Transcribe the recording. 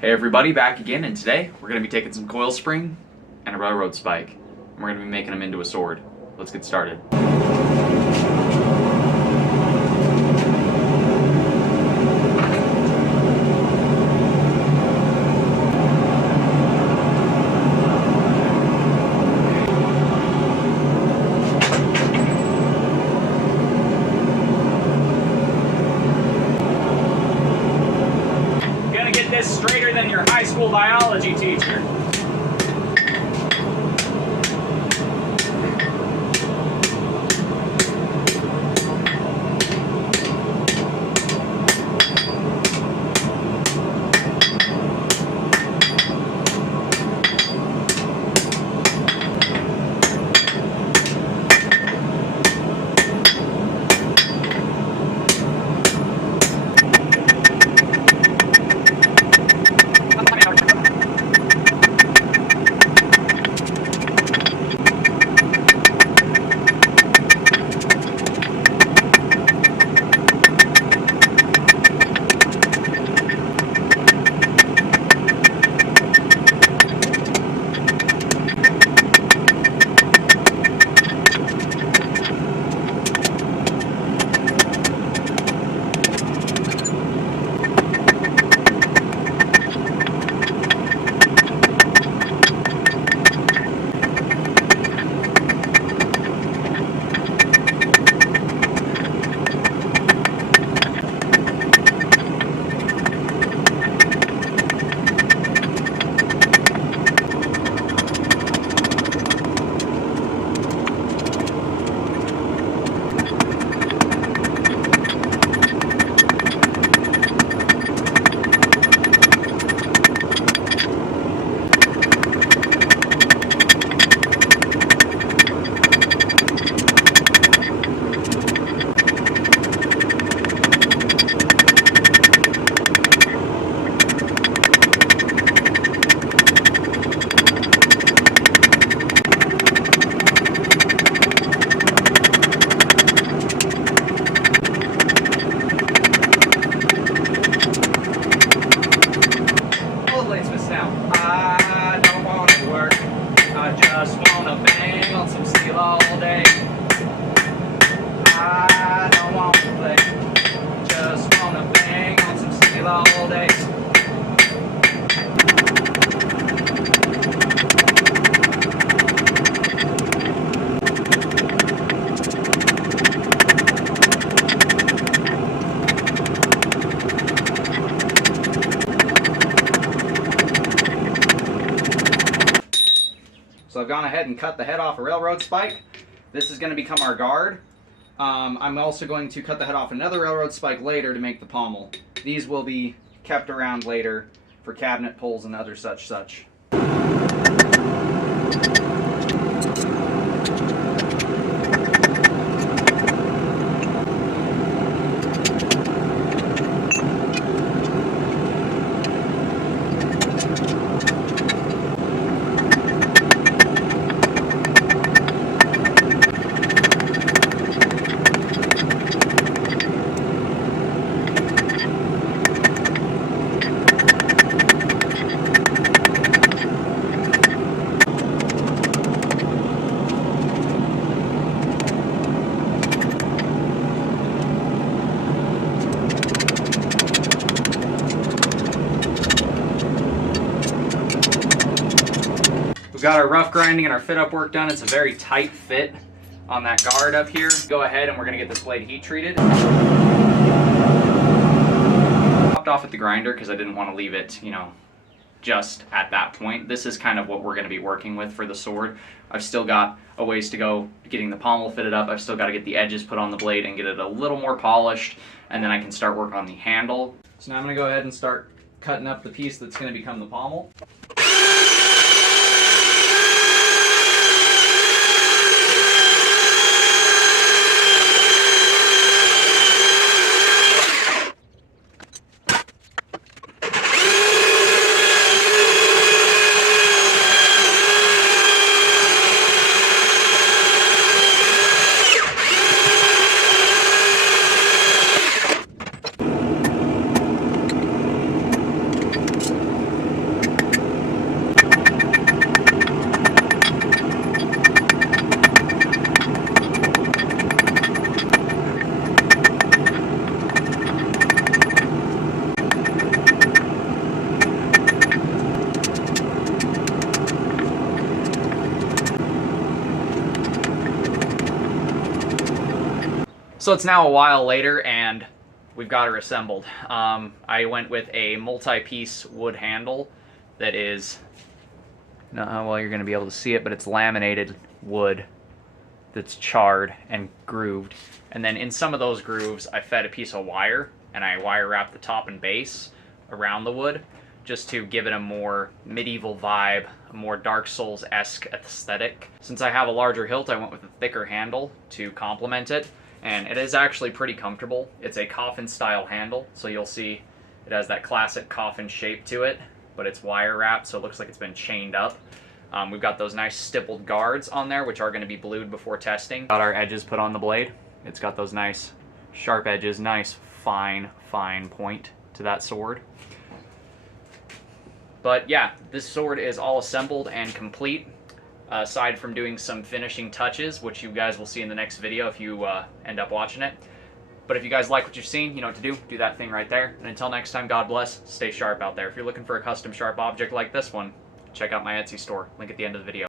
Hey everybody, back again, and today we're going to be taking some coil spring and a railroad spike, and we're going to be making them into a sword. Let's get started. Gonna get this straighter than your high school biology teacher. I don't want to work, I just want to bang on some steel all day. I don't want to play, just want to bang on some steel all day. So I've gone ahead and cut the head off a railroad spike. This is going to become our guard. I'm also going to cut the head off another railroad spike later to make the pommel. These will be kept around later for cabinet pulls and other such. We've got our rough grinding and our fit up work done. It's a very tight fit on that guard up here. Go ahead and we're gonna get this blade heat treated. Popped off at the grinder because I didn't want to leave it, just at that point. This is kind of what we're gonna be working with for the sword. I've still got a ways to go getting the pommel fitted up. I've still got to get the edges put on the blade and get it a little more polished, and then I can start work on the handle. So now I'm gonna go ahead and start cutting up the piece that's gonna become the pommel. So it's now a while later, and we've got her assembled. I went with a multi-piece wood handle that is, well, you're going to be able to see it, but it's laminated wood that's charred and grooved. And then in some of those grooves, I fed a piece of wire, and I wire wrapped the top and base around the wood just to give it a more medieval vibe, a more Dark Souls-esque aesthetic. Since I have a larger hilt, I went with a thicker handle to complement it, and it is actually pretty comfortable. It's a coffin-style handle, so you'll see it has that classic coffin shape to it, but it's wire wrapped, so it looks like it's been chained up. We've got those nice stippled guards on there, which are going to be blued before testing. Got our edges put on the blade. It's got those nice sharp edges, nice fine point to that sword. But yeah, this sword is all assembled and complete, aside from doing some finishing touches, which you guys will see in the next video if you end up watching it. But if you guys like what you've seen, you know what to do. Do that thing right there. And until next time, God bless. Stay sharp out there. If you're looking for a custom sharp object like this one, check out my Etsy store. Link at the end of the video.